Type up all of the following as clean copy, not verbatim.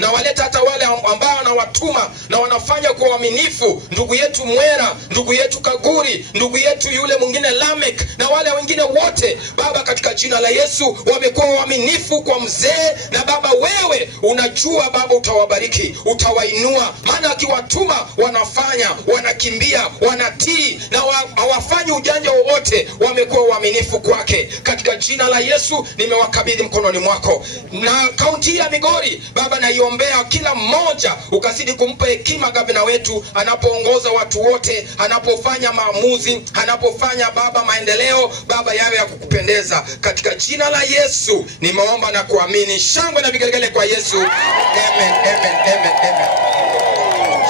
na waleta hata wale ambao wanawatuma na wanafanya kwa uaminifu, ndugu yetu Mwera, ndugu yetu Kaguri, ndugu yetu yule mwingine Lamek, na wale wengine wote Baba, katika jina la Yesu, wamekuwa waaminifu kwa mzee, na Baba wewe unajua Baba utawabariki, utawainua, maana akiwatuma wanafanya, wanakimbia, wanatii, na hawafanyi ujanja wowote, wamekuwa waaminifu kwake. Katika jina la Yesu nimewakabidhi mkononi mwako. Na kaunti ya Migori Baba, naiombea kila mmoja, ukazidi kumpa hekima gavana wetu anapoongoza watu wote, anapofanya maamuzi, anapofanya Baba maendeleo Baba yawe ya kukupendeza. Katika jina la Yesu nimeomba na kuamini. Shangwe na vigelegele kwa Yesu. Amen, amen, amen, amen.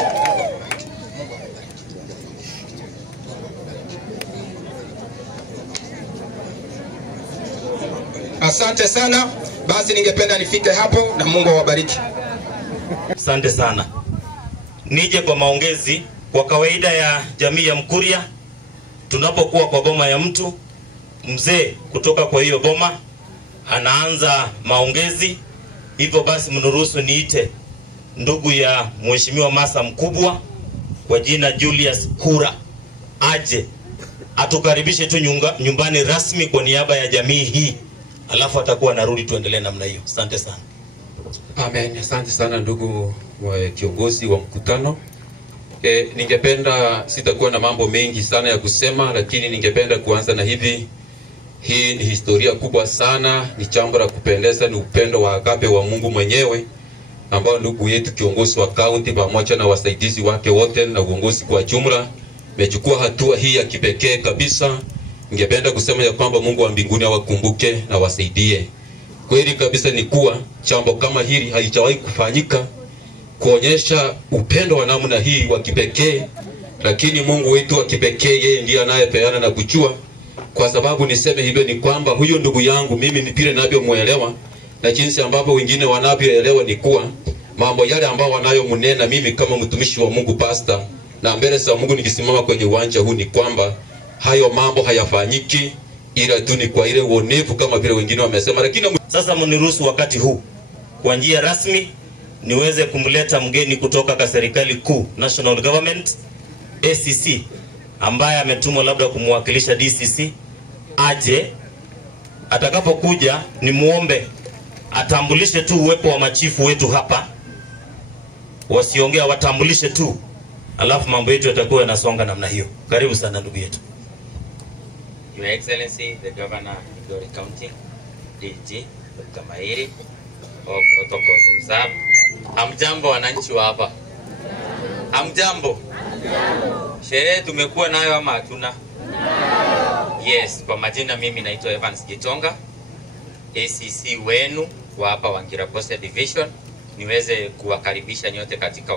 Asante sana. Basi ningependa nifike hapo, na Mungu awabariki. Asante sana. Nije kwa maongezi. Kwa kawaida ya jamii ya Mkuria, tunapokuwa kwa boma ya mtu, mzee kutoka kwa hiyo boma anaanza maongezi. Hivyo basi mnuruhusu niite ndugu ya Mheshimiwa Masa Mkubwa kwa jina Julius Hura aje atukaribishe tu nyumbani rasmi kwa niaba ya jamii hii, alafu atakuwa narudi tuendelee namna hiyo. Asante sana. Amen. Asante sana ndugu kiongozi wa mkutano. Ningependa, sitakuwa na mambo mengi sana ya kusema, lakini ningependa kuanza na hivi. Hii ni historia kubwa sana, ni jambo la kupendeza, ni upendo wa agape wa Mungu mwenyewe ambao ndugu yetu kiongozi wa kaunti pamoja na wasaidizi wake wote na uongozi kwa jumla mechukua hatua hii ya kipekee kabisa. Ningependa kusema ya kwamba Mungu wa mbinguni awakumbuke na wasaidie. Kweli kabisa ni kuwa jambo kama hili haijawahi kufanyika, kuonyesha upendo wa namna hii wa kipekee, lakini Mungu wetu wa kipekee yeye ndiye anayepeana na kujua. Kwa sababu niseme hivyo ni kwamba huyo ndugu yangu mimi ni vile ninavyomuelewa na jinsi ambavyo wengine wanavyoelewa ni kuwa mambo yale ambao wanayomnena mimi kama mtumishi wa Mungu pastor na mbele za Mungu nikisimama kwenye uwanja huu ni kwamba hayo mambo hayafanyiki, ila tu ni kwa ile uonevu kama vile wengine wamesema. Lakini sasa mniruhusu wakati huu kwa njia rasmi niweze kumleta mgeni kutoka kwa serikali kuu, National Government, ACC, ambaye ametumwa labda kumwakilisha DCC aje. Atakapokuja ni muombe atambulishe tu uwepo wa machifu wetu hapa, wasiongea, watambulishe tu, alafu mambo yetu yatakuwa yanasonga namna hiyo. Karibu sana ndugu yetu. Your Excellency the Governor of Migori County, DG Dr. Mairi, all protocols observed. Hamjambo wananchi wa hapa? Hamjambo? Sherehe tumekuwa nayo ama hatuna? Yes, kwa majina mimi naitwa Evans Gitonga, ACC wenu wa hapa Wangirabose Division. Niweze kuwakaribisha nyote katika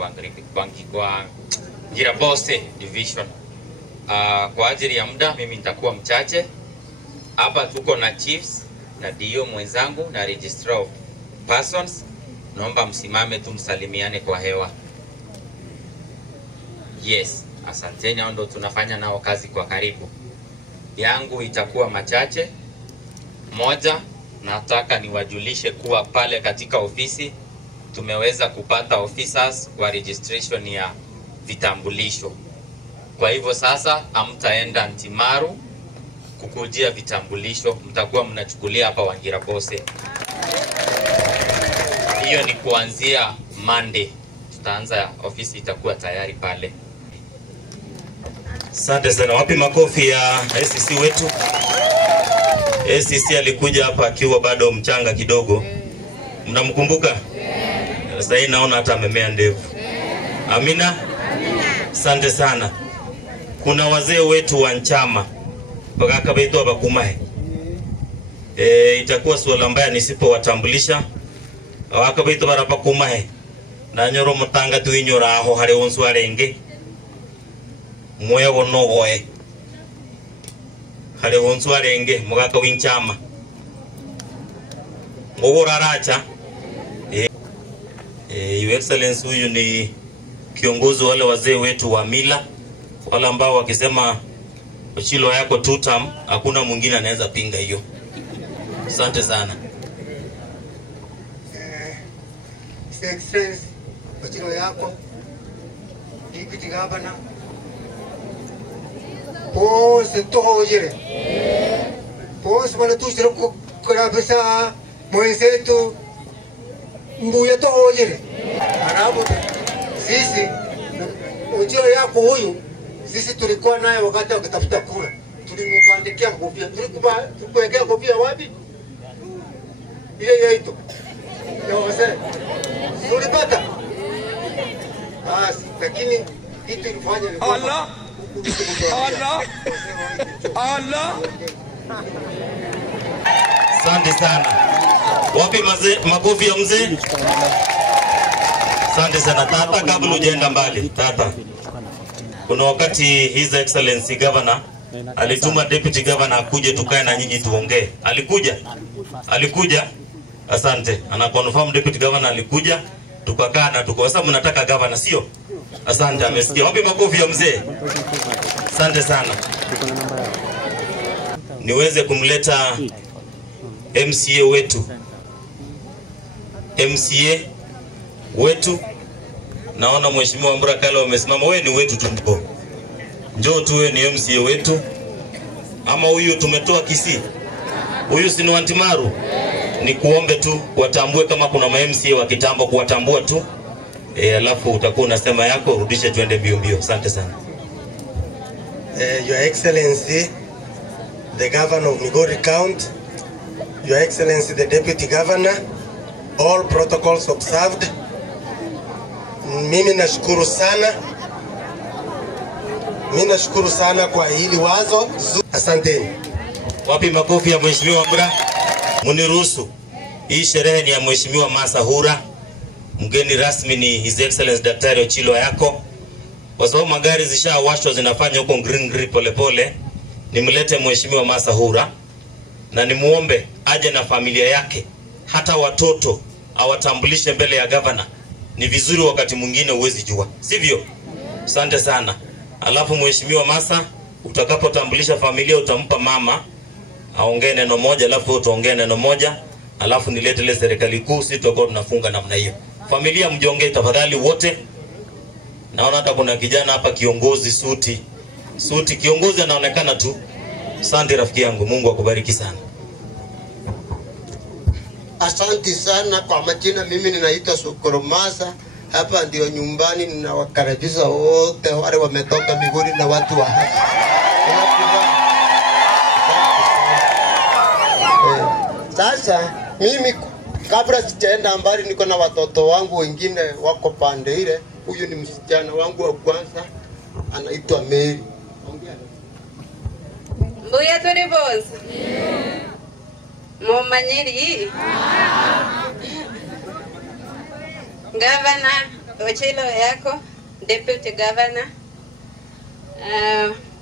Wangirabose Division. Kwa ajili ya muda mimi nitakuwa mchache. Hapa tuko na chiefs na dio mwenzangu na registrar of persons. Naomba msimame tumsalimiane kwa hewa. Yes, asanteni, hao ndo tunafanya nao kazi kwa karibu. Yangu itakuwa machache. Moja, nataka niwajulishe kuwa pale katika ofisi tumeweza kupata officers wa registration ya vitambulisho. Kwa hivyo sasa hamtaenda Ntimaru kukujia vitambulisho, mtakuwa mnachukulia hapa Wangirabose. Hiyo ni kuanzia Monday. Tutaanza, ofisi itakuwa tayari pale. Asante sana. Wapi makofi ya ACC wetu? ACC alikuja hapa akiwa bado mchanga kidogo. Mnamkumbuka? Sasa hii naona hata amemea ndevu. Amina? Asante sana. Kuna wazee wetu wa Nchama mpaka beito abakumahe. Itakuwa swala mbaya nisipowatambulisha. Wakabeito barapakumahe. Na nyoro mutanga tuinyora aho hare onsu arenge. Mwewo nogoe. Hare onsu arenge mugaka w'Inchama. Ngogora racha. Your Excellency, huyu ni kiongozi wale wazee wetu wa mila, wale ambao wakisema Ochilo yako tutam, hakuna mwingine anaweza pinga hiyo. Asante sana. His Excellency Ochilo yako Deputy Governor pose tohojere pose wana tushira kurabisa mwenzetu mbuya tohojere arabu sisi Ochilo yako huyu sisi tulikuwa naye wakati wakitafuta kura tulimwandikia kofia tulikuwekea kofia wapi ile yetu wazee tulipata basi, lakini kitu ilifanya ni Allah Asante sana. Wapi makofi ya mzee? Asante sana tata, kabla hujaenda mbali tata. Kuna wakati His Excellency Governor alituma Deputy Governor akuje tukae na nyinyi tuongee. Alikuja? Asante. Ana confirm Deputy Governor alikuja, tukakaa na tukawasa mnataka governor sio? Asante, amesikia. Wapi makofi ya mzee? Asante sana. Niweze kumleta MCA wetu. MCA wetu. Naona Mheshimiwa Mburakala wamesimama. Wewe ni wetu tu. Njoo tu, wewe ni MCA wetu. Ama huyu tumetoa Kisii. Huyu si ni Wantimaru. Ni kuombe tu watambue kama kuna MCA wa kitambo, kuwatambua tu. Alafu utakuwa unasema yako, rudishe tuende mbio mbio. Asante sana. Your Excellency the Governor of Migori County, Your Excellency the Deputy Governor, all protocols observed. Mimi nashukuru sana kwa hili wazo. Asanteni. Wapi makofi ya Mheshimiwa Mbura? Muniruhusu. Hii sherehe ni ya Mheshimiwa Masahura. Mgeni rasmi ni His Excellency Daktari Ochilo yako. Kwa sababu magari zishawashwa zinafanya huko green pole. Nimlete Mheshimiwa Masahura na nimuombe aje na familia yake, hata watoto awatambulishe mbele ya governor. Ni vizuri wakati mwingine uwezi jua, sivyo? Asante sana. Alafu Mheshimiwa Masa, utakapotambulisha familia utampa mama aongee neno moja, alafu utaongea neno moja, alafu nilete ile serikali kuu, sisi tutakuwa tunafunga namna hiyo. Familia mjongee tafadhali wote. Naona hata kuna kijana hapa kiongozi suti kiongozi anaonekana tu. Asante rafiki yangu, Mungu akubariki sana. Asante sana kwa majina, mimi ninaitwa Sukoromasa. Hapa ndio nyumbani, ninawakaribisha wote wale wametoka Migori na watu wa hapa. Sasa mimi kabla sijaenda mbali, niko na watoto wangu wengine wako pande ile. Huyu ni msichana wangu wa kwanza, anaitwa Mary. Mbuya turi bose. Mumanyiri. Governor Ochilo yako, Deputy Governor,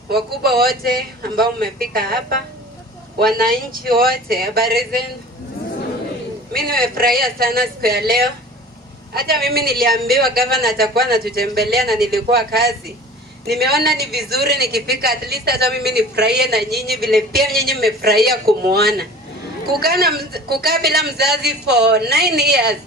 wakubwa wote ambao mmefika hapa, wananchi wote, habari zenu? Mimi nimefurahia sana siku ya leo. Hata mimi niliambiwa governor atakuwa anatutembelea na nilikuwa kazi. Nimeona ni vizuri nikifika at least hata mimi nifurahie na nyinyi vile pia nyinyi mmefurahia kumuona. Kukaa bila mzazi for 9 years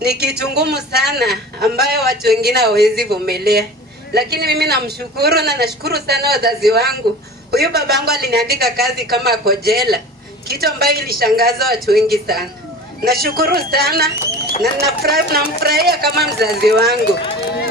ni kitu ngumu sana ambayo watu wengine hawezi vumilia. Lakini mimi namshukuru na nashukuru sana wazazi wangu. Huyu babangu aliniandika kazi kama ako jela, kitu ambayo ilishangaza watu wengi sana. Nashukuru sana na namfurahia kama mzazi wangu.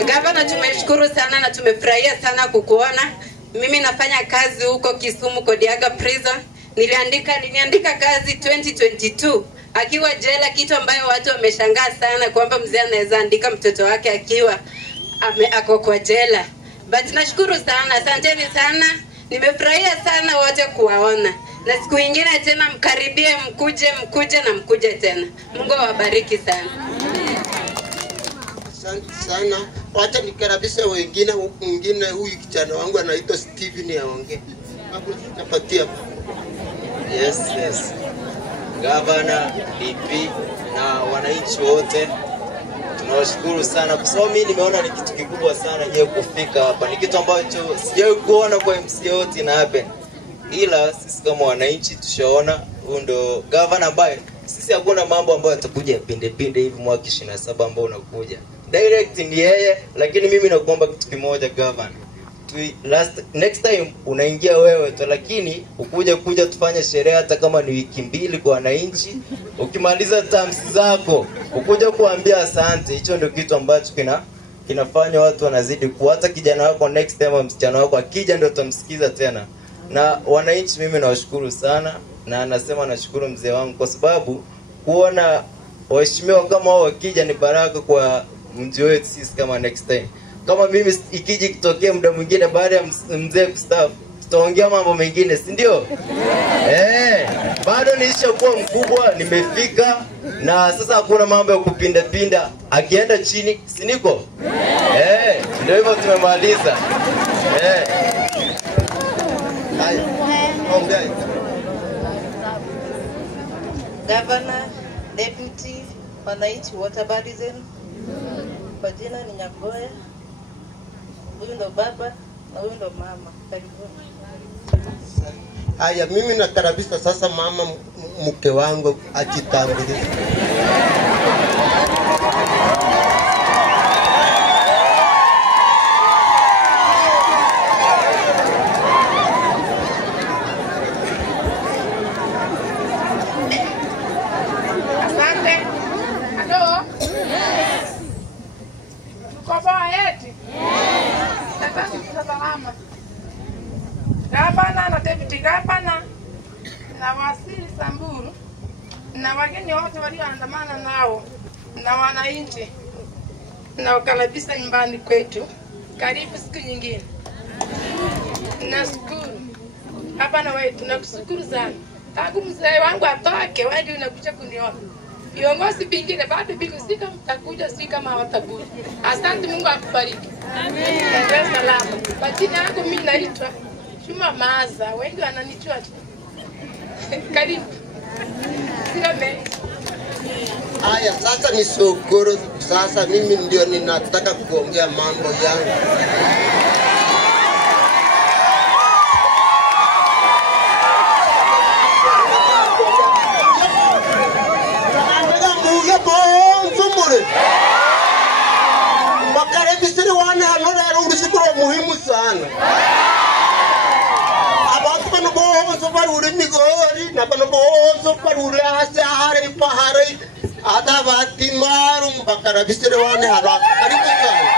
Gavana, tumeshukuru sana na tumefurahia sana kukuona. Mimi nafanya kazi huko Kisumu Kodiaga Prison. Niliandika kazi 2022 akiwa jela, kitu ambayo watu wameshangaa sana kwamba mzee anaweza andika mtoto wake akiwa ako kwa jela. But nashukuru sana, asanteni sana. Nimefurahia sana wote kuwaona. Na siku nyingine tena mkaribie, mkuje tena. Mungu awabariki sana. Asante sana. Wacha nikaribisha wengine. Mwingine huyu kijana wangu anaitwa Steven aongee. Hapo tutapatia. Yes. Governor, DP na wananchi wote tunawashukuru sana kwa sababu mimi nimeona ni kitu kikubwa sana yeye kufika hapa. Ni kitu ambacho sijawahi kuona kwa MCA yote na happen. Ila sisi kama wananchi tushaona huyu ndo governor ambaye sisi sisi hakuna mambo ambayo yatakuja pinde hivi mwaka 27 ambao unakuja. Direct ni yeye, lakini mimi nakuomba kitu kimoja governor. Next time unaingia wewe tu, lakini kuja tufanye sherehe hata kama ni wiki 2 kwa wananchi. Ukimaliza terms zako ukuja kuambia asante. Hicho ndio kitu ambacho kinafanya watu wanazidi hata kijana wako next time msichana wako akija ndio utamsikiza tena. Na wananchi mimi nawashukuru sana, na nasema nashukuru mzee wangu kwa sababu kuona waheshimiwa kama wao wakija ni baraka kwa mji wetu sisi kama next time. Kama mimi ikiji kitokea muda mwingine baada ya mzee kustaafu, tutaongea mambo mengine, si ndio? Bado nilishakuwa mkubwa, nimefika na sasa hakuna mambo ya kupinda akienda chini, si niko? Ndio hivyo tumemaliza. Governor, Deputy, wananchi wote habari zenu? Kwa jina ni Nyagoya. Huyu ndo baba na huyu ndo mama. Karibuni. Haya, mimi nakaribisha sasa mama mke wangu ajitambulishe. Gavana na deputy gavana na wasili Samburu na wageni wote walioandamana nao na wananchi na wakaribisha nyumbani kwetu. Karibu siku nyingine. Nashukuru. Gavana wetu nakushukuru sana. Tangu mzee wangu atoke wewe ndio unakuja kuniona. Viongozi vingine bado bikusika mtakuja si kama watakuja. Asante, Mungu akubariki. Amen. Ndio salama. Majina yangu mimi naitwa Shuma Maza. Wengi wananijua. Karibu. Sirame. Aya, sasa ni shukuru. Sasa mimi ndio ninataka kuongea mambo yangu. Muhimu sana. Abantu bano bozo barure migori na bano bozo barure hasare pahare ada bati marum bakara bisere wane hala karibu sana.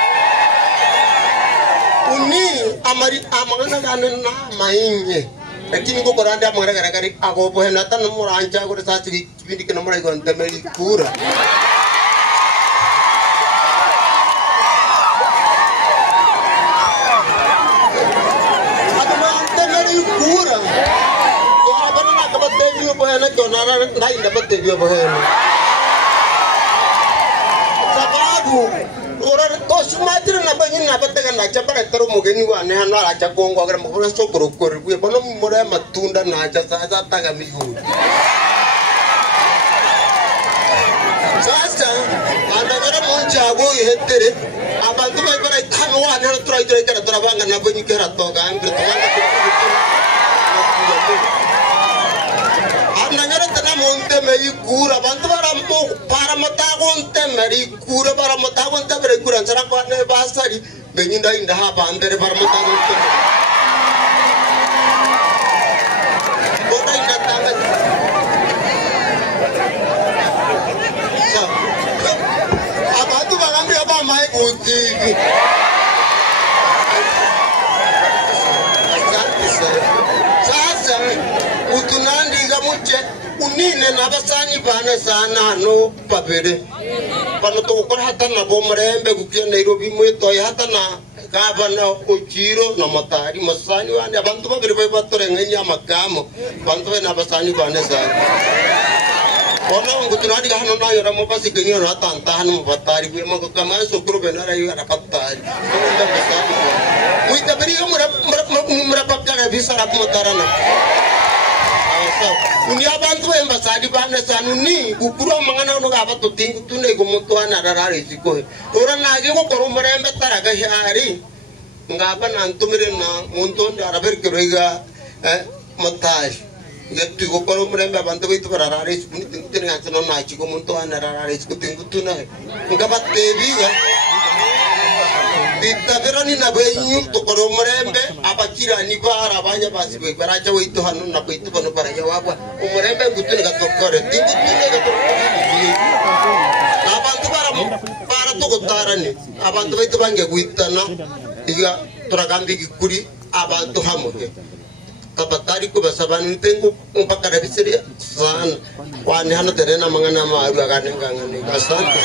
Uni amana na mainye lakini ko koranda amara garagari agopo henata no muranja ko sasi kipindi kina mura igonta meli kura. Sababu orang kosmatri na banyin na batega na chapara tero mugeni wane hano acha kongo agra mukura sokoro kor kuye bono mura matunda na acha sasa taga migu sasa anda gara moncha go hetere abantu ba bara tano wane hano trai kara trabanga na banyi kera toga ambre toga monte meri kura bantu para matagonte meri kura para matagonte meri kura cara pane basari benyinda inda ha bandere para matagonte kota inda tanga so abatu bagambi aba mai buti sasa utunandi gamuche unine na basani bana sana no papere pano to ko hata na bomrembe kukia Nairobi mwito hata na gavana Ochiro na matari masani wane abantu babiri batore ngenya makamo bantu na basani bana sana ona ngutunadi hano na yora mo pasi kenyo na tanta hano batari bu mo kama sokro benara yora patari nda basani muita beri mura pakara bisa rap motarana unia bantu embasadi bana sanuni ukuro mangana no gaba to tingu tune go mutwana rarari siko ora nage ko koro mrembe taraga hari ngaba nantumire na munton araber kirega mataj Getu gokoro murembe abantu baitu bararare isukuni tingutene gatsana na chiko muntu anararare isukuni tingutuna. Ngabatebiga. Itaverani na benyu tokoro murembe abakira ni bara banya basibe baraja waitu hanu na baitu bano baraja wabwa. Umurembe ngutune gatokore tingutune gatokore. Abantu bara togotarani abantu baitu bange guitana iga turagambi gikuri abantu hamwe. Kabatari ko basabanu tengo umpakara biseria sana wani hano terena mangana maru aganengangane asante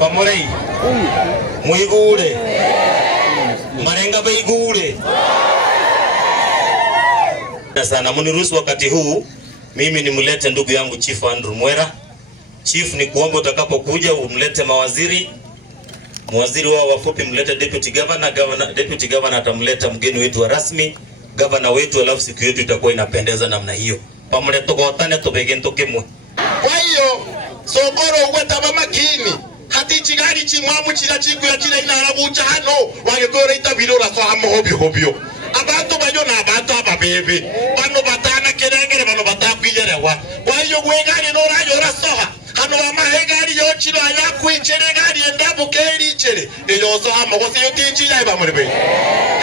Pamorei muigure marenga baigure sana. Mniruhusu wakati huu mimi nimlete ndugu yangu Chief Andrew Mwera. Chief, ni kuomba utakapokuja umlete mawaziri wao wafupi, mlete deputy governor, deputy governor atamleta mgeni wetu wa rasmi, governor wetu, alafu siku yetu itakuwa inapendeza namna hiyo. Pamole tokotane tobege ntokemwe. Kwa hiyo sokoro ugwetaba makini hati chigari chimwamu chira chikuya chira inarabucha hano wagekora itabirora so hamo hobyo abantu bayo na abantu ababebe bano batana kerengere bano batakwiyerewa. Kwa hiyo gwegari no rayora soha hano amahegari yochiro ayakwichere gari endabu kerichere eyoso hamo gose yotinchi yaiba murebe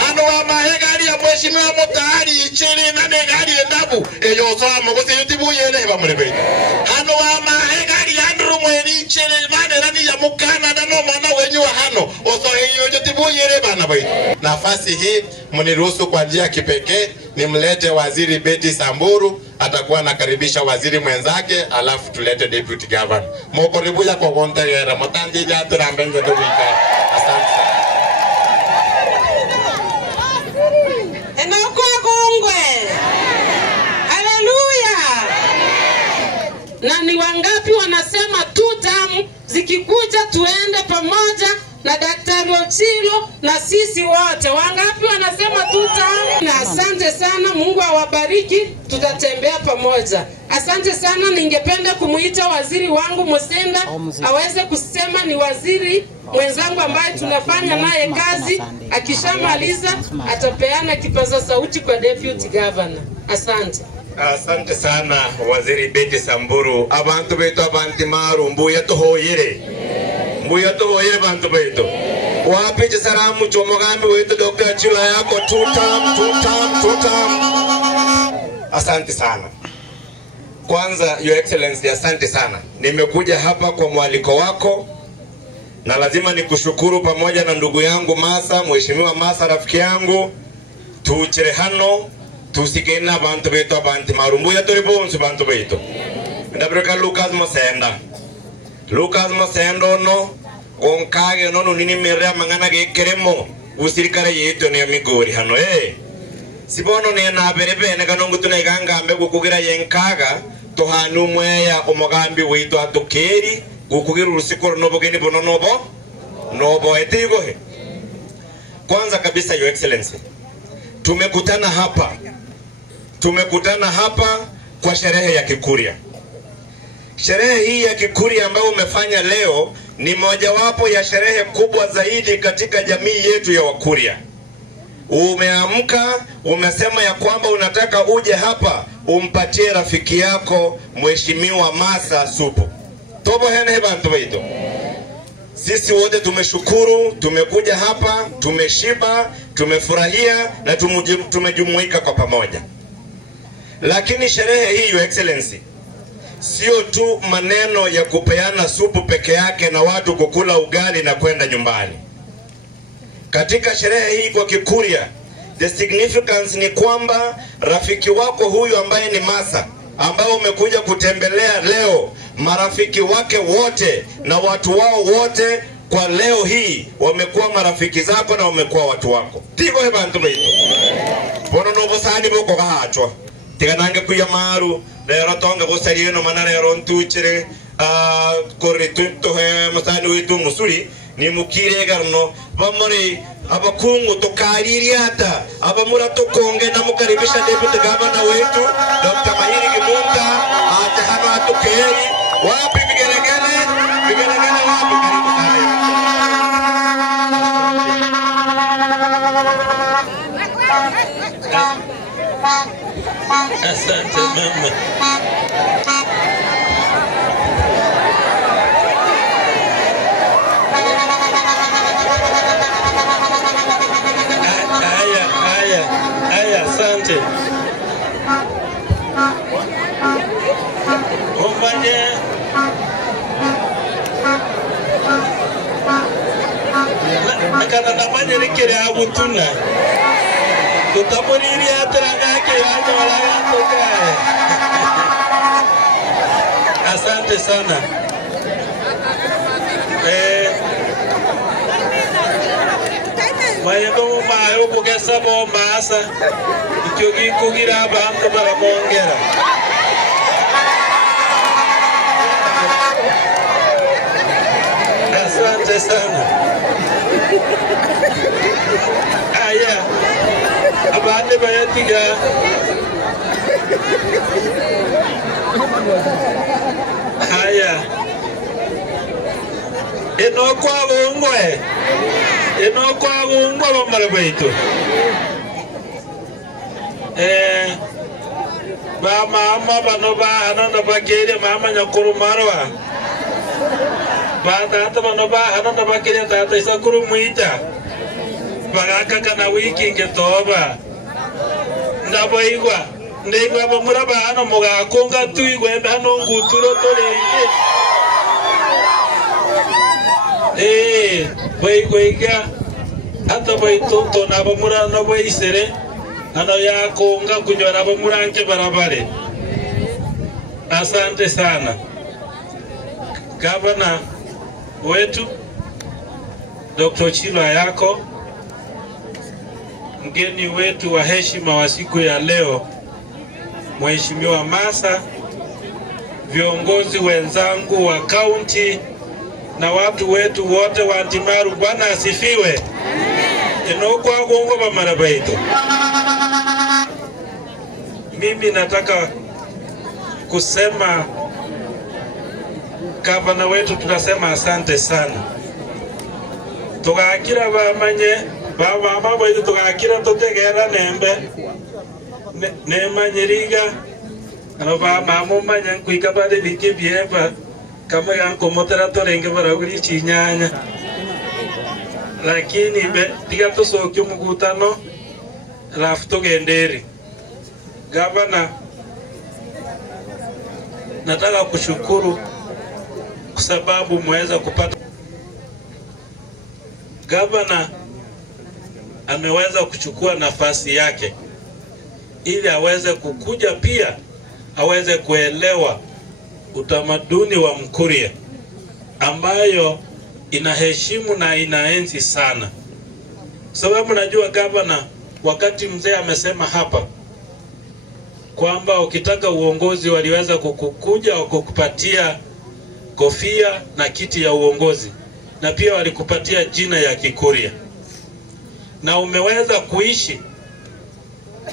hano amahegari ya mheshimiwa motari ichere na negari endabu eyoso hamo gose yotibuyele ba murebe hano amahegari Andrew Mweri ichere mane rani ya mukana na no mwana wenyu hano oso hiyo yotibuyele bana bai. Nafasi hii mniruhusu kwa njia kipekee nimlete waziri Betty Samburu, atakuwa nakaribisha waziri mwenzake, alafu tulete deputy governor. Mokoribuya kwa konta motandi ya turambenge tuwika. Asante sana. Enoko kongwe. Haleluya. Na ni wangapi wanasema tutamu zikikuja tuende pamoja na Daktari Ochilo na sisi wote? Wangapi wanasema tutamu? Na asante sana, Mungu awabariki, tutatembea pamoja. Asante sana. Ningependa kumuita waziri wangu Musenda aweze kusema ni waziri mwenzangu ambaye tunafanya naye kazi. Akishamaliza atapeana kipaza sauti kwa deputy governor. Asante. Asante sana waziri Betty Samburu. Abantu betu abanti maru mbuya tohoyere. Mbuya tohoyere bantu betu. Wapi salamu chomogambi wetu Dr. Chula yako tutam. Asante sana. Kwanza Your Excellency, asante sana. Nimekuja hapa kwa mwaliko wako na lazima nikushukuru pamoja na ndugu yangu Masa, mheshimiwa Masa rafiki yangu. Tuchire hano tusikena abantu betu abanti marumbu ya toribonsu bantu betu. Ndabreka Lucas Mosendo no onkage no nini mere mangana ge keremo usirikare yetu ne migori hano sibono ne na berebe ne kanongo tunaiga mbe gukugira yenkaga tohanu mweya omugambi wetu atukeri gukugira urusikoro nobogeni bono nobo etigo he. Kwanza kabisa Your Excellency, tumekutana hapa kwa sherehe ya Kikuria. Sherehe hii ya Kikuria ambayo umefanya leo ni mojawapo ya sherehe kubwa zaidi katika jamii yetu ya Wakuria. Umeamka, umesema ya kwamba unataka uje hapa umpatie rafiki yako mheshimiwa Masa supu. Tobo hene bantu beito. Sisi wote tumeshukuru, tumekuja hapa, tumeshiba, tumefurahia na tumejumuika kwa pamoja. Lakini sherehe hii Your Excellency sio tu maneno ya kupeana supu peke yake na watu kukula ugali na kwenda nyumbani. Katika sherehe hii kwa Kikuria, the significance ni kwamba rafiki wako huyu ambaye ni Masa, ambao umekuja kutembelea leo, marafiki wake wote na watu wao wote kwa leo hii wamekuwa marafiki zako na wamekuwa watu wako. Tigo he bantu beito. Bono no bosani boko gahachwa. Tiganange kuya maru, lero tonga bosari no manara yaro ntuchire korritu he musani wetu musuri ni mukire garno bamore abakungu tokaririata abamura tokonge na mukaribisha deputy governor wetu Dr. Mahiri Kimunta hata hano atukeri wapi vigelegele wapi Asante mama. Haya, asante. Umanye kana namanye rekere abutuna tutamuriri atarangake watu walaga. Asante sana. Mayembo mayo bugesa bo masa ikyogi kugira bantu baramongera. Asante sana. Aya abande bayatiga aya enokwa bongwe bamarabaito ba mama bano ba hanana bagere mama nyakuru marwa ba tata bano ba hanana bagere tata isakuru muita bagaka kana wiki ngetoba ndaboigwa ndegwa bamuraba hano mugakonga tuigwe hano nguturo tolenge boigweiga hata boitoto na bamura no boisere hano yakonga kunyora bamuranke barabare. Asante sana gavana wetu Dr. Chilo Ayako, mgeni wetu wa heshima wa siku ya leo Mheshimiwa Masa, viongozi wenzangu wa kaunti na watu wetu wote wa Antimaru, Bwana asifiwe. Enokwa gongo ba marabaito. Mimi nataka kusema gavana wetu tunasema asante sana. Tugakira bamanye baba boitu tugakira tutegera nembe nemanyiriga aba mama manya kuika bade bike bieba kama yanko motera torenge baraguri chinyanya, lakini be tiga tusokyo mugutano alafu tugenderi. Gavana, nataka kushukuru kwa sababu mweza kupata. Gavana ameweza kuchukua nafasi yake ili aweze kukuja pia aweze kuelewa utamaduni wa Mkuria ambayo inaheshimu na inaenzi sana. Sababu najua gavana, wakati mzee amesema hapa kwamba ukitaka uongozi waliweza kukukuja kukupatia kofia na kiti ya uongozi, na pia walikupatia jina ya Kikuria, na umeweza kuishi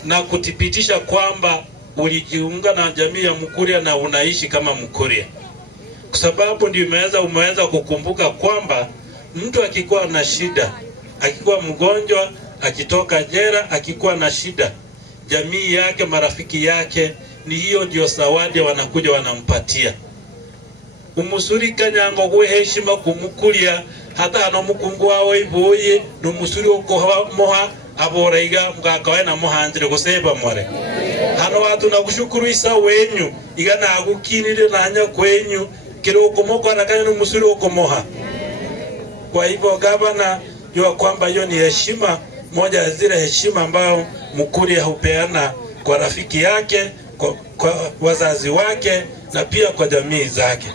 na kutipitisha kwamba ulijiunga na jamii ya Mkuria na unaishi kama Mkuria, kwa sababu ndio umeweza kukumbuka kwamba mtu akikuwa na shida, akikuwa mgonjwa, akitoka jera, akikuwa na shida, jamii yake, marafiki yake, ni hiyo ndio zawadi wanakuja wanampatia. Umusuri kanyango gwe heshima kumukuria hata hano mukungu wawe iboye numusuri oko moha aboraiga mugakawe na muhanzire guseba more hano watu na gushukuru isa wenyu igana agukinire nanya kwenyu kiroko moko anakanya numusuri oko moha. Kwa hivyo gavana, jua kwamba hiyo ni heshima moja ya zile heshima ambayo Mkuria hupeana kwa rafiki yake, kwa wazazi wake na pia kwa jamii zake.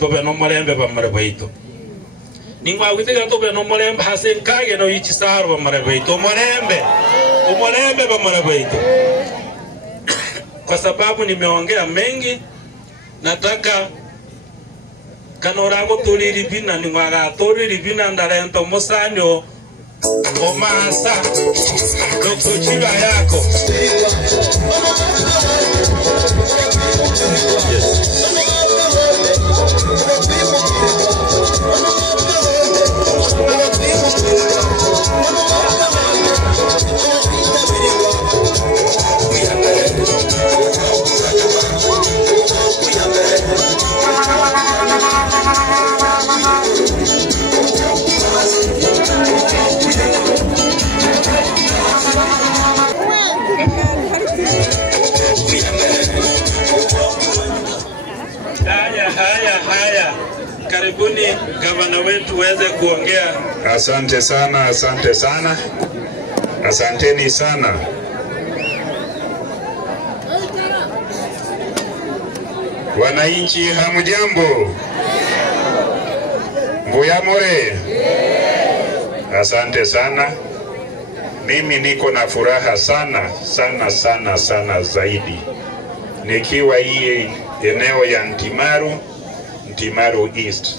Tobe no morembe ba marabaito ningwa witega tobe no morembe hasen kage no ichisaru ba marabaito umorembe ba marabaito. Kwa sababu nimeongea mengi, nataka kanorago tuliri bina ningwa tuliri bina ndarento musanyo omasa Dr. Chilo Ayako. gavana wetu weze kuongea. Asante sana, asante sana. Asanteni sana. Wananchi hamjambo? Mbuya more? Asante sana. Mimi niko na furaha sana sana sana sana zaidi nikiwa hii eneo ya Ntimaru East,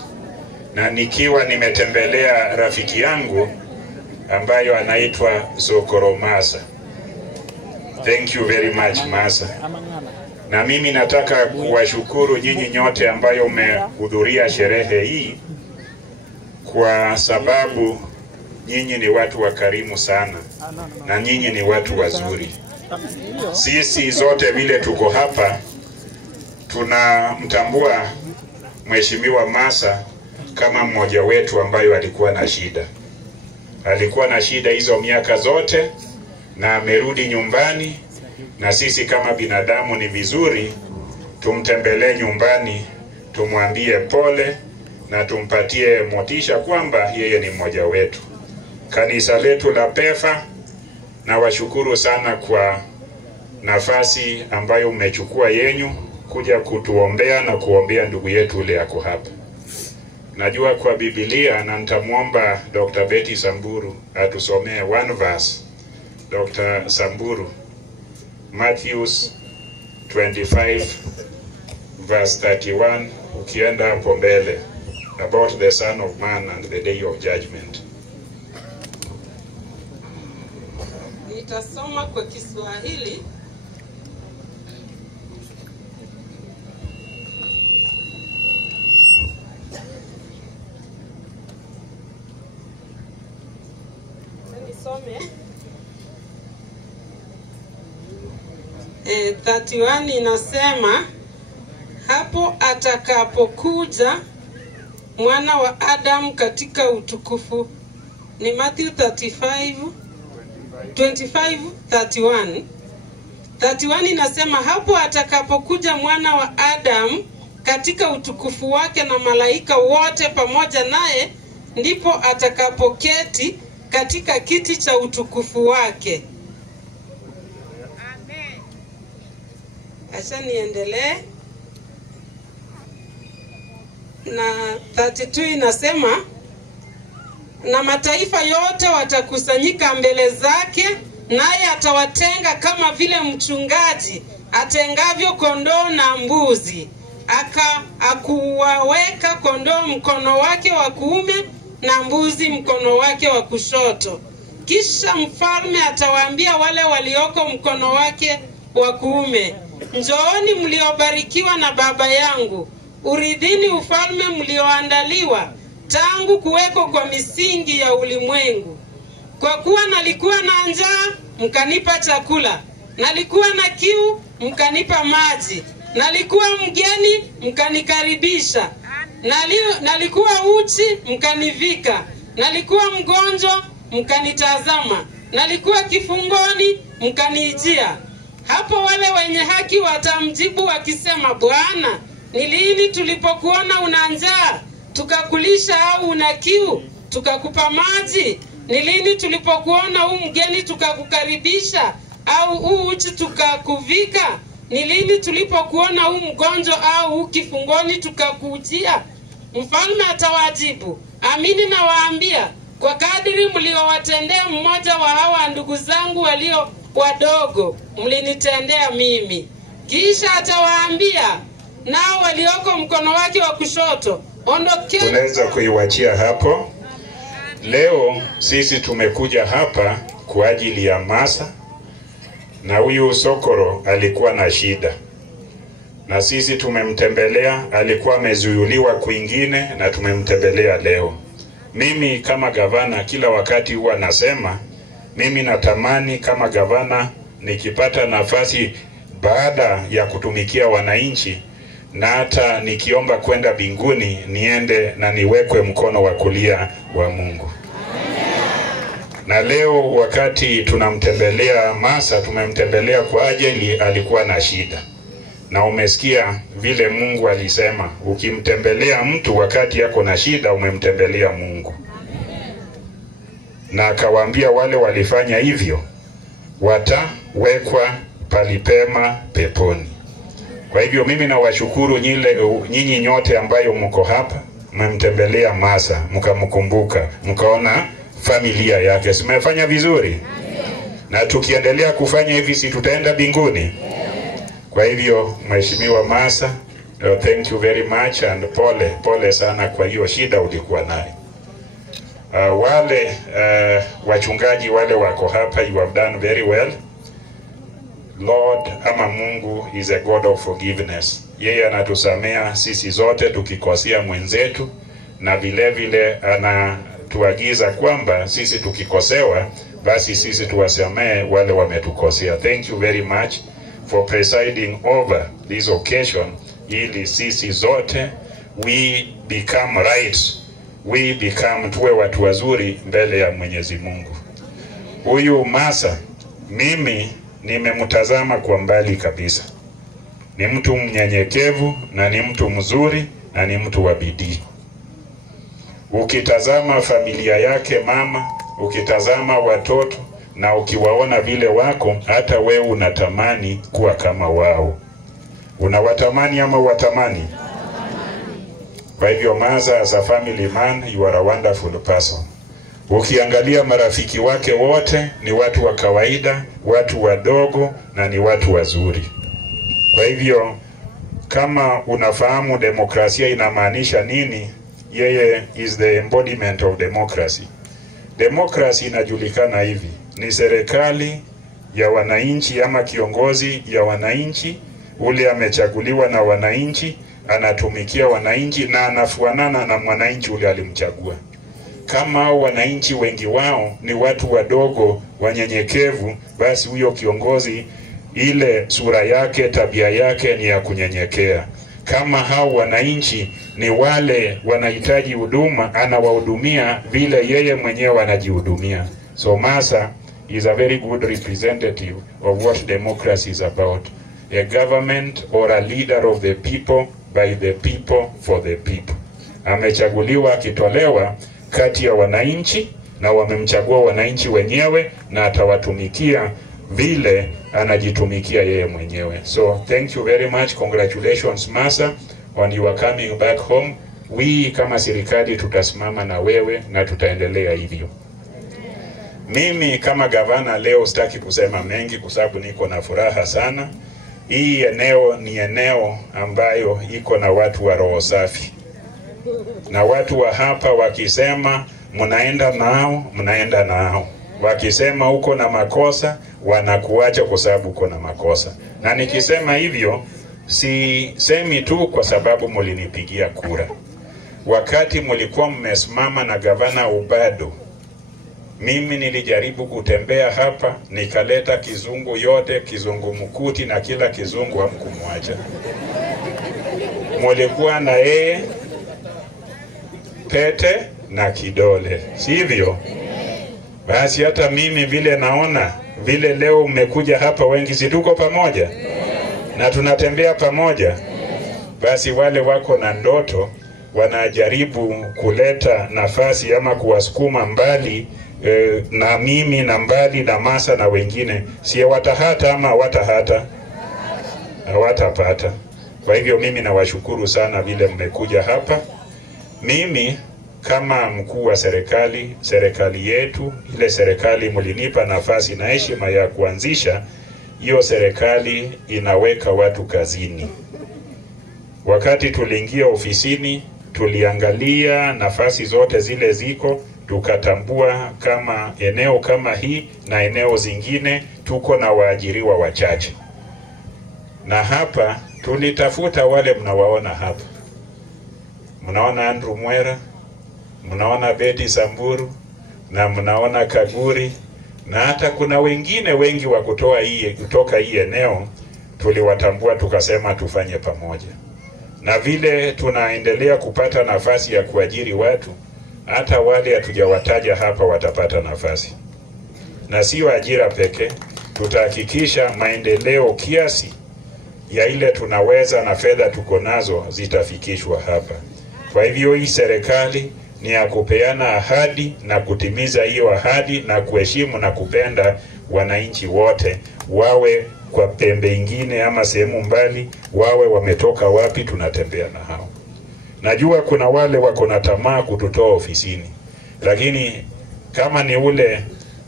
na nikiwa nimetembelea rafiki yangu ambayo anaitwa Sokoro Masa. Thank you very much Masa. Na mimi nataka kuwashukuru nyinyi nyote ambayo umehudhuria sherehe hii, kwa sababu nyinyi ni watu wakarimu sana na nyinyi ni watu wazuri. Sisi zote vile tuko hapa tunamtambua Mheshimiwa Masa kama mmoja wetu ambayo alikuwa na shida. Alikuwa na shida hizo miaka zote na amerudi nyumbani, na sisi kama binadamu ni vizuri tumtembelee nyumbani, tumwambie pole na tumpatie motisha kwamba yeye ni mmoja wetu. Kanisa letu la PEFA, na washukuru sana kwa nafasi ambayo umechukua yenyu kuja kutuombea na kuombea ndugu yetu ule yako hapa. Najua kwa Biblia, na nitamuomba Dr. Betty Samburu atusomee one verse. Dr. Samburu, Matthews 25 verse 31, ukienda hapo mbele, about the Son of Man and the day of judgment. Nitasoma kwa Kiswahili. Nisome. 31 inasema, hapo atakapokuja mwana wa Adam katika utukufu. Ni Matthew 25:31. 31 inasema, hapo atakapokuja mwana wa Adam katika utukufu wake na malaika wote pamoja naye, ndipo atakapoketi katika kiti cha utukufu wake. Amen. Acha niendelee. Na 32 inasema, na mataifa yote watakusanyika mbele zake, naye atawatenga kama vile mchungaji atengavyo kondoo na mbuzi. Akuwaweka kondoo mkono wake wa kuume na mbuzi mkono wake wa kushoto. Kisha mfalme atawaambia wale walioko mkono wake wa kuume, njooni mliobarikiwa na Baba yangu, uridhini ufalme mlioandaliwa tangu kuweko kwa misingi ya ulimwengu. Kwa kuwa nalikuwa na njaa, mkanipa chakula, nalikuwa na kiu, mkanipa maji, nalikuwa mgeni, mkanikaribisha, nalikuwa uchi, mkanivika, nalikuwa mgonjwa, mkanitazama, nalikuwa kifungoni, mkanijia. Hapo wale wenye haki watamjibu wakisema, Bwana, ni lini tulipokuona una njaa tukakulisha, au una kiu tukakupa maji? Ni lini tulipokuona mgeni tukakukaribisha, au uchi tukakuvika? Ni lini tulipokuona mgonjwa au kifungoni tukakujia? Mfalme atawajibu, amini nawaambia, kwa kadiri mliowatendea mmoja wa hawa ndugu zangu walio wadogo, mlinitendea mimi. Kisha atawaambia nao walioko mkono wake wa kushoto, ondokeni. Unaweza kuiwachia hapo. Leo sisi tumekuja hapa kwa ajili ya Masa, na huyu Sokoro alikuwa na shida, na sisi tumemtembelea. Alikuwa amezuiliwa kwingine na tumemtembelea leo. Mimi kama gavana kila wakati huwa nasema, mimi natamani kama gavana nikipata nafasi baada ya kutumikia wananchi, na hata nikiomba kwenda binguni, niende na niwekwe mkono wa kulia wa Mungu. Na leo wakati tunamtembelea Masa, tumemtembelea kwa ajili alikuwa na shida. na umesikia vile Mungu alisema, ukimtembelea mtu wakati yako na shida umemtembelea Mungu. Na akawaambia wale walifanya hivyo watawekwa palipema peponi. Kwa hivyo mimi nawashukuru nyinyi nyote ambayo mko hapa, mmemtembelea Masa, mkamkumbuka, mkaona familia yake. Simefanya vizuri? Na tukiendelea kufanya hivi si tutaenda mbinguni? Kwa hivyo Mheshimiwa Masa, thank you very much and pole sana kwa hiyo shida ulikuwa nayo. Wale wachungaji wale wako hapa, you have done very well. Lord ama Mungu is a God of forgiveness. Yeye anatusamea sisi zote tukikosea mwenzetu, na vile vile anatuagiza kwamba sisi tukikosewa basi sisi tuwasamee wale wametukosea. Thank you very much for presiding over this occasion, ili sisi zote we become right, we become tuwe watu wazuri mbele ya Mwenyezi Mungu. Huyu Masa mimi nimemtazama kwa mbali kabisa. Ni mtu mnyenyekevu na ni mtu mzuri na ni mtu wa bidii. Ukitazama familia yake mama, ukitazama watoto na ukiwaona vile wako, hata wewe unatamani kuwa kama wao. Unawatamani ama watamani? Kwa hivyo Masa, as a family man, you are a wonderful person. Ukiangalia marafiki wake wote ni watu wa kawaida, watu wadogo na ni watu wazuri. Kwa hivyo kama unafahamu demokrasia inamaanisha nini, yeye is the embodiment of democracy. Democracy inajulikana hivi: ni serikali ya wananchi ama kiongozi ya wananchi, ule amechaguliwa na wananchi, anatumikia wananchi na anafuanana na mwananchi ule alimchagua. Kama wananchi wengi wao ni watu wadogo wanyenyekevu, basi huyo kiongozi ile sura yake, tabia yake ni ya kunyenyekea. Kama hao wananchi ni wale wanahitaji huduma, anawahudumia vile yeye mwenyewe anajihudumia. So Masa is a very good representative of what democracy is about. A government or a leader of the people, by the people, for the people. Amechaguliwa, akitolewa kati ya wananchi, na wamemchagua wananchi wenyewe, na atawatumikia vile anajitumikia yeye mwenyewe. So thank you very much, congratulations Masa on your coming back home. We kama serikali tutasimama na wewe na tutaendelea hivyo. Mimi kama gavana leo sitaki kusema mengi kwa sababu niko na furaha sana. Hii eneo ni eneo ambayo iko na watu wa roho safi. Na watu wa hapa wakisema mnaenda nao. Wakisema uko na makosa, wanakuacha kwa sababu uko na makosa. Na nikisema hivyo, si semi tu kwa sababu mlinipigia kura. Wakati mlikuwa mmesimama na gavana Ubado, mimi nilijaribu kutembea hapa, nikaleta kizungu yote, kizungu mkuti na kila kizungu hamkumwacha. Mlikuwa na yeye pete na kidole, sivyo? Basi hata mimi vile naona, vile leo mmekuja hapa wengi, si tuko pamoja? Na tunatembea pamoja. Basi wale wako na ndoto wanajaribu kuleta nafasi ama kuwasukuma mbali na mimi na mbali na Masa na wengine, si watahata ama hawatapata. Kwa hivyo mimi nawashukuru sana vile mmekuja hapa. Mimi kama mkuu wa serikali yetu, ile serikali mlinipa nafasi na heshima ya kuanzisha, hiyo serikali inaweka watu kazini. Wakati tuliingia ofisini, tuliangalia nafasi zote zile ziko, tukatambua kama eneo kama hii na eneo zingine tuko na waajiriwa wachache. Na hapa tulitafuta wale mnawaona hapa. Mnaona Andrew Mwera, mnaona Betty Samburu, na mnaona Kaguri, na hata kuna wengine wengi wa kutoka hii eneo. Tuliwatambua tukasema tufanye pamoja. Na vile tunaendelea kupata nafasi ya kuajiri watu, hata wale hatujawataja hapa watapata nafasi. Na sio ajira pekee, tutahakikisha maendeleo kiasi ya ile tunaweza na fedha tuko nazo zitafikishwa hapa. Kwa hivyo hii serikali ni ya kupeana ahadi na kutimiza hiyo ahadi na kuheshimu na kupenda wananchi wote, wawe kwa pembe ingine ama sehemu mbali, wawe wametoka wapi, tunatembea na hao. Najua kuna wale wako na tamaa kututoa ofisini, lakini kama ni ule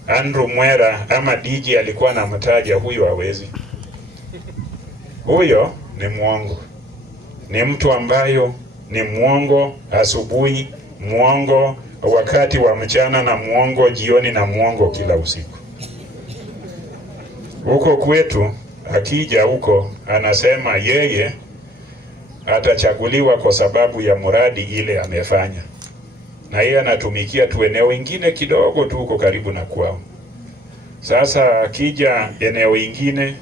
Andrew Mwera ama DJ alikuwa na mtaja, huyo hawezi. Huyo ni mwongo, ni mtu ambayo ni mwongo asubuhi, mwongo wakati wa mchana, na mwongo jioni, na mwongo kila usiku. Huko kwetu akija huko anasema yeye atachaguliwa kwa sababu ya muradi ile amefanya, na yeye anatumikia tu eneo ingine kidogo tu huko karibu na kwao. Sasa akija eneo ingine,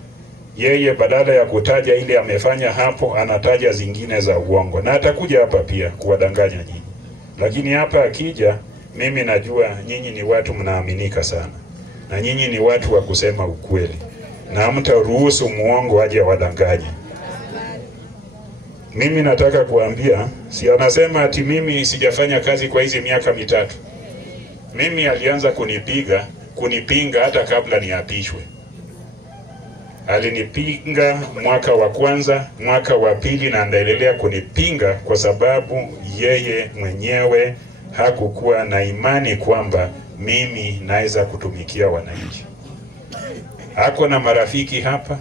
yeye badala ya kutaja ile amefanya hapo, anataja zingine za uongo, na atakuja hapa pia kuwadanganya nyinyi. Lakini hapa akija, mimi najua nyinyi ni watu mnaaminika sana, na nyinyi ni watu wa kusema ukweli, na hamtaruhusu muongo aje wadanganye. Mimi nataka kuambia, si anasema ati mimi sijafanya kazi kwa hizi miaka mitatu. Mimi alianza kunipinga hata kabla niapishwe. Alinipinga mwaka wa kwanza, mwaka wa pili, na anaendelea kunipinga kwa sababu yeye mwenyewe hakukuwa na imani kwamba mimi naweza kutumikia wananchi. Hako na marafiki hapa,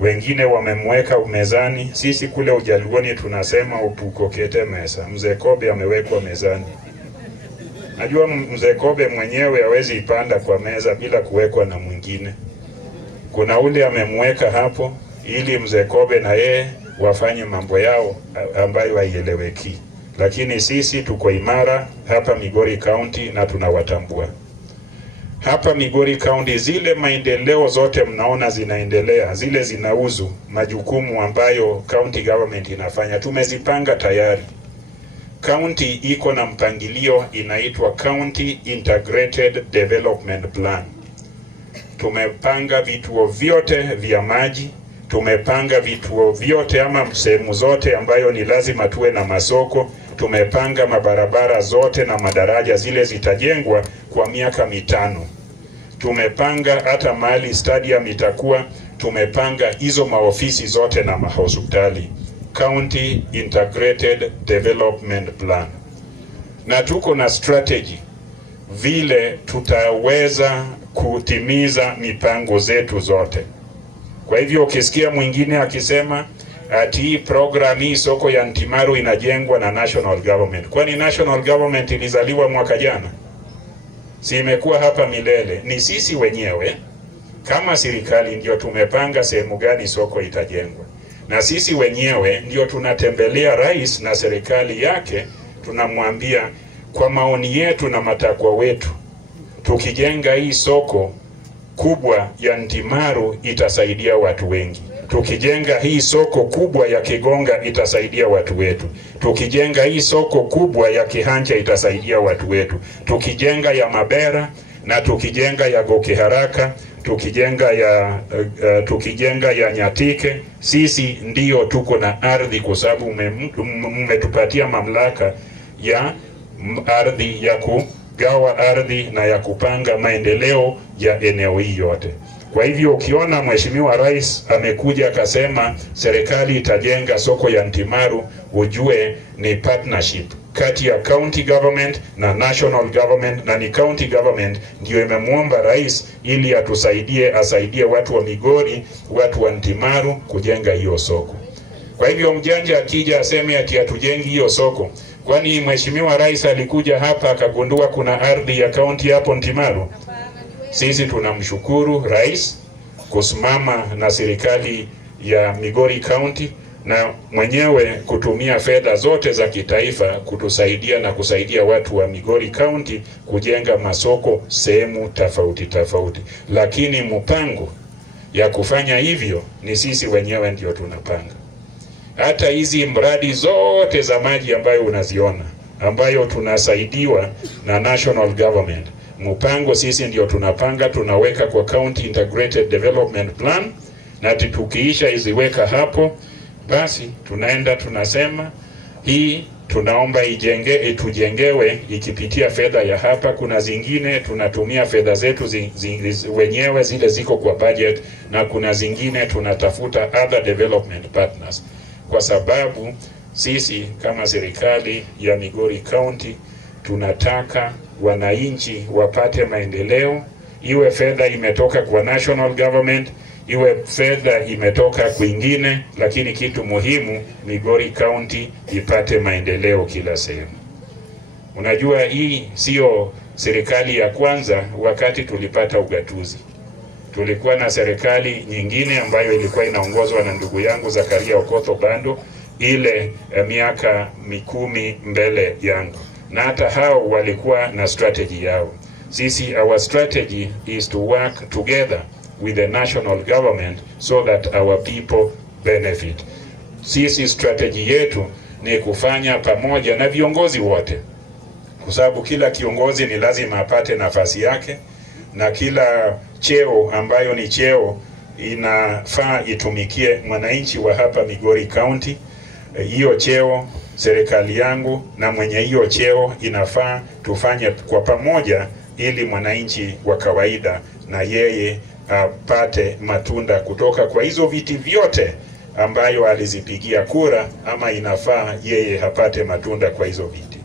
wengine wamemweka mezani. Sisi kule Ujaluoni tunasema upukokete mesa. Mzee Kobe amewekwa mezani. Najua Mzee Kobe mwenyewe hawezi ipanda kwa meza bila kuwekwa na mwingine. Kuna ule amemweka hapo ili Mzee Kobe na yeye wafanye mambo yao ambayo haieleweki. Lakini sisi tuko imara hapa Migori County na tunawatambua. Hapa Migori County zile maendeleo zote mnaona zinaendelea, zile zinauzu majukumu ambayo county government inafanya, tumezipanga tayari. County iko na mpangilio inaitwa County Integrated Development Plan. Tumepanga vituo vyote vya maji, tumepanga vituo vyote ama sehemu zote ambayo ni lazima tuwe na masoko, tumepanga mabarabara zote na madaraja zile zitajengwa kwa miaka 5. Tumepanga hata mahali stadium itakuwa, tumepanga hizo maofisi zote na mahospitali. County Integrated Development Plan. Na tuko na strategy vile tutaweza kutimiza mipango zetu zote. Kwa hivyo ukisikia mwingine akisema ati hii program hii soko ya Ntimaru inajengwa na national government, kwani national government ilizaliwa mwaka jana? Si imekuwa hapa milele? Ni sisi wenyewe kama serikali ndio tumepanga sehemu gani soko itajengwa, na sisi wenyewe ndio tunatembelea rais na serikali yake, tunamwambia kwa maoni yetu na matakwa wetu, tukijenga hii soko kubwa ya Ntimaru itasaidia watu wengi. Tukijenga hii soko kubwa ya Kigonga itasaidia watu wetu. Tukijenga hii soko kubwa ya Kihanja itasaidia watu wetu. Tukijenga ya Mabera na tukijenga ya Gokiharaka, tukijenga ya Nyatike, sisi ndio tuko na ardhi kwa sababu mmetupatia mamlaka ya ardhi ya kugawa ardhi na ya kupanga maendeleo ya eneo hii yote. Kwa hivyo ukiona Mheshimiwa Rais amekuja akasema serikali itajenga soko ya Ntimaru, ujue ni partnership kati ya county government na national government, na ni county government ndio imemuomba rais ili asaidie watu wa Migori, watu wa Ntimaru kujenga hiyo soko. Kwa hivyo mjanja akija aseme ati hatujengi hiyo soko, kwani Mheshimiwa Rais alikuja hapa akagundua kuna ardhi ya county hapo Ntimaru? Sisi tunamshukuru rais kusimama na serikali ya Migori County na mwenyewe kutumia fedha zote za kitaifa kutusaidia na kusaidia watu wa Migori County kujenga masoko sehemu tofauti. Lakini mpango ya kufanya hivyo ni sisi wenyewe ndio tunapanga. Hata hizi mradi zote za maji ambayo unaziona, ambayo tunasaidiwa na national government, mpango sisi ndio tunapanga, tunaweka kwa County Integrated Development Plan, na tukiisha iziweka hapo, basi tunaenda tunasema hii tunaomba tujengewe ikipitia fedha ya hapa. Kuna zingine tunatumia fedha zetu wenyewe zile ziko kwa budget, na kuna zingine tunatafuta other development partners, kwa sababu sisi kama serikali ya Migori County tunataka wananchi wapate maendeleo, iwe fedha imetoka kwa national government, iwe fedha imetoka kwingine, lakini kitu muhimu Migori County ipate maendeleo kila sehemu. Unajua hii sio serikali ya kwanza. Wakati tulipata ugatuzi, tulikuwa na serikali nyingine ambayo ilikuwa inaongozwa na ndugu yangu Zakaria Okoth Obando, ile miaka 10 mbele yangu, na hata hao walikuwa na strategy yao. Sisi, our strategy is to work together with the national government so that our people benefit. Sisi strategy yetu ni kufanya pamoja na viongozi wote, kwa sababu kila kiongozi ni lazima apate nafasi yake, na kila cheo ambayo ni cheo inafaa itumikie mwananchi wa hapa Migori County. Hiyo cheo serikali yangu na mwenye hiyo cheo inafaa tufanye kwa pamoja, ili mwananchi wa kawaida na yeye apate matunda kutoka kwa hizo viti vyote ambayo alizipigia kura, ama inafaa yeye apate matunda kwa hizo viti.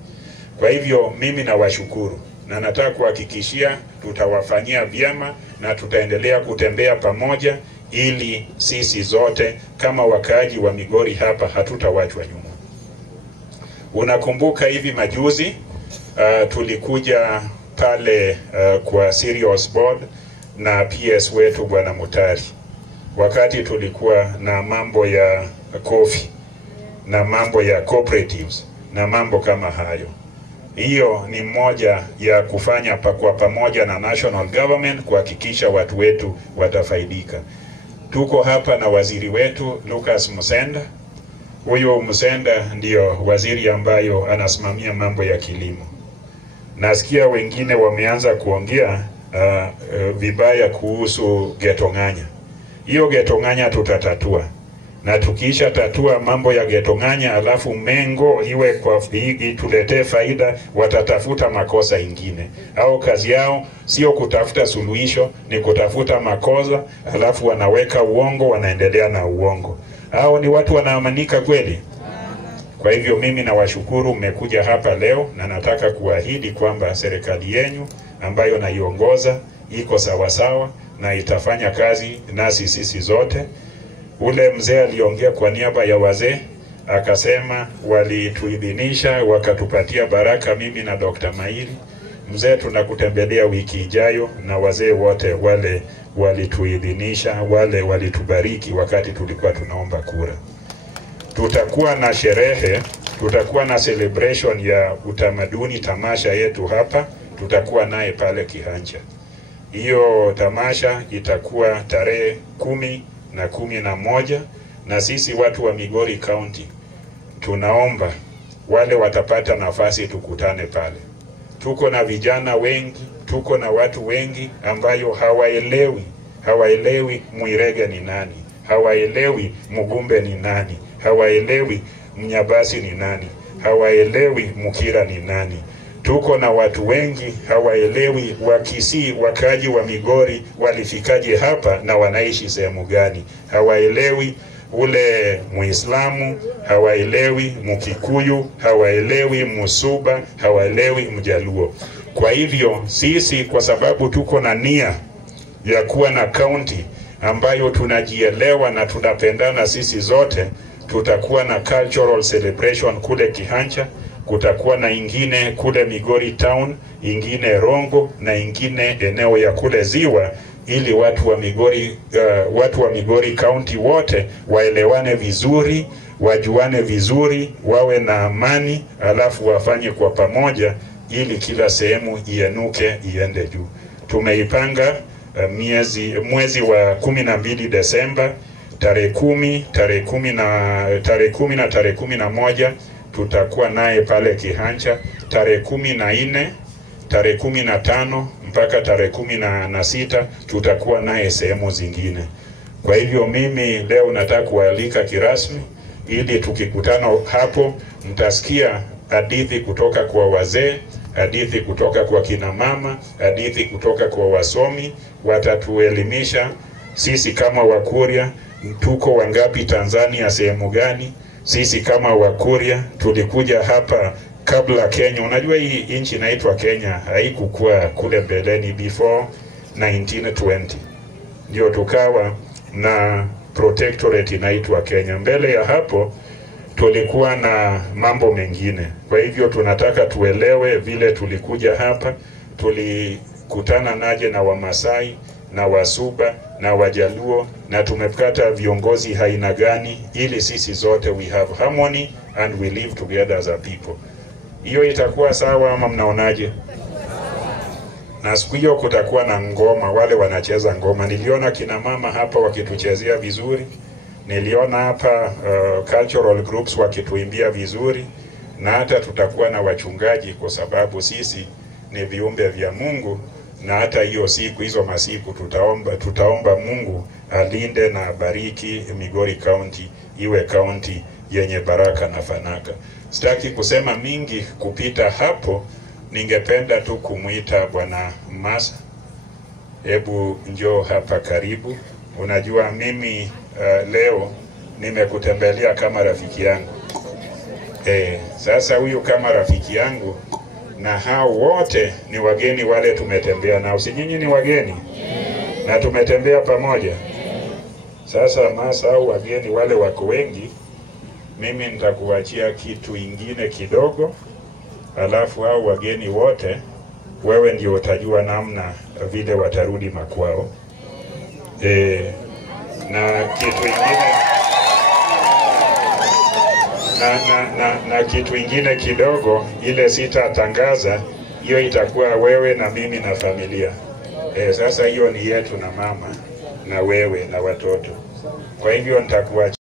Kwa hivyo mimi nawashukuru, na nataka kuhakikishia tutawafanyia vyema na tutaendelea kutembea pamoja, ili sisi zote kama wakaaji wa Migori hapa hatutawachwa nyuma. Unakumbuka hivi majuzi tulikuja pale kwa Serious Board na PS wetu Bwana Mutari, wakati tulikuwa na mambo ya coffee na mambo ya cooperatives na mambo kama hayo. Hiyo ni moja ya kufanya kwa pamoja na national government kuhakikisha watu wetu watafaidika. Tuko hapa na waziri wetu Lucas Musenda. Huyo Musenda ndio waziri ambayo anasimamia mambo ya kilimo. Nasikia wengine wameanza kuongea vibaya kuhusu Getong'anya. Hiyo Getong'anya tutatatua, na tukiisha tatua mambo ya Getong'anya alafu Mengo iwe kwa ituletee faida, watatafuta makosa ingine. Au kazi yao sio kutafuta suluhisho, ni kutafuta makosa, alafu wanaweka uongo, wanaendelea na uongo. Hao ni watu wanaamanika kweli? Kwa hivyo mimi nawashukuru mmekuja hapa leo, na nataka kuahidi kwamba serikali yenu ambayo naiongoza iko sawasawa na itafanya kazi nasi sisi zote. Ule mzee aliongea kwa niaba ya wazee, akasema walituidhinisha wakatupatia baraka mimi na Dr. Maili. Mzee, tunakutembelea wiki ijayo, na wazee wote wale walituidhinisha, wale walitubariki wakati tulikuwa tunaomba kura. Tutakuwa na sherehe, tutakuwa na celebration ya utamaduni, tamasha yetu hapa, tutakuwa naye pale Kihanja. Hiyo tamasha itakuwa tarehe 10 na 11, na sisi watu wa Migori County tunaomba wale watapata nafasi tukutane pale. Tuko na vijana wengi, tuko na watu wengi ambayo hawaelewi Mwirege ni nani, hawaelewi Mugumbe ni nani, hawaelewi Mnyabasi ni nani, hawaelewi Mukira ni nani. Tuko na watu wengi hawaelewi Wakisii, wakaji wa Migori walifikaje hapa na wanaishi sehemu gani. Hawaelewi ule Muislamu, hawaelewi Mukikuyu, hawaelewi Musuba, hawaelewi Mjaluo. Kwa hivyo sisi, kwa sababu tuko na nia ya kuwa na county ambayo tunajielewa na tunapendana sisi zote, tutakuwa na cultural celebration kule Kihanja, kutakuwa na ingine kule Migori Town, ingine Rongo, na ingine eneo ya kule Ziwa, ili watu wa Migori County wote waelewane vizuri, wajuane vizuri, wawe na amani, alafu wafanye kwa pamoja ili kila sehemu ienuke iende juu. Tumeipanga mwezi wa 12 Desemba, tarehe 10, tarehe 10 na tarehe 11 tutakuwa naye pale Kihanja. Tarehe 14, tarehe 15 mpaka tarehe 16 tutakuwa naye sehemu zingine. Kwa hivyo mimi leo nataka kualika kirasmi, ili tukikutana hapo mtasikia hadithi kutoka kwa wazee, hadithi kutoka kwa kina mama, hadithi kutoka kwa wasomi. Watatuelimisha sisi kama Wakuria tuko wangapi Tanzania, sehemu gani. Sisi kama Wakuria tulikuja hapa kabla Kenya. Unajua hii nchi inaitwa Kenya haikukua kule mbeleni, before 1920 ndio tukawa na protectorate inaitwa Kenya. Mbele ya hapo tulikuwa na mambo mengine. Kwa hivyo tunataka tuelewe vile tulikuja hapa, tulikutana naje na Wamasai na Wasuba na Wajaluo, na tumepata viongozi haina gani, ili sisi zote we have harmony and we live together as a people. Hiyo itakuwa sawa ama mnaonaje? Na siku hiyo kutakuwa na ngoma, wale wanacheza ngoma. Niliona kina mama hapa wakituchezea vizuri. Niliona hapa cultural groups wakituimbia vizuri, na hata tutakuwa na wachungaji, kwa sababu sisi ni viumbe vya Mungu. Na hata hiyo siku, hizo masiku tutaomba Mungu alinde na bariki Migori County iwe county yenye baraka na fanaka. Sitaki kusema mingi kupita hapo. Ningependa tu kumuita Bwana Masa. Hebu njoo hapa karibu. Unajua mimi leo nimekutembelea kama rafiki yangu. Sasa huyu kama rafiki yangu, na hao wote ni wageni wale tumetembea nao. Si nyinyi ni wageni? Na tumetembea pamoja. Sasa Masa, au wageni wale wako wengi, mimi nitakuachia kitu ingine kidogo, alafu hao wageni wote wewe ndio utajua namna vile watarudi makwao. Na kitu ingine na kitu ingine kidogo, ile sitatangaza, hiyo itakuwa wewe na mimi na familia. Sasa hiyo ni yetu na mama na wewe na watoto. Kwa hivyo nitakuwa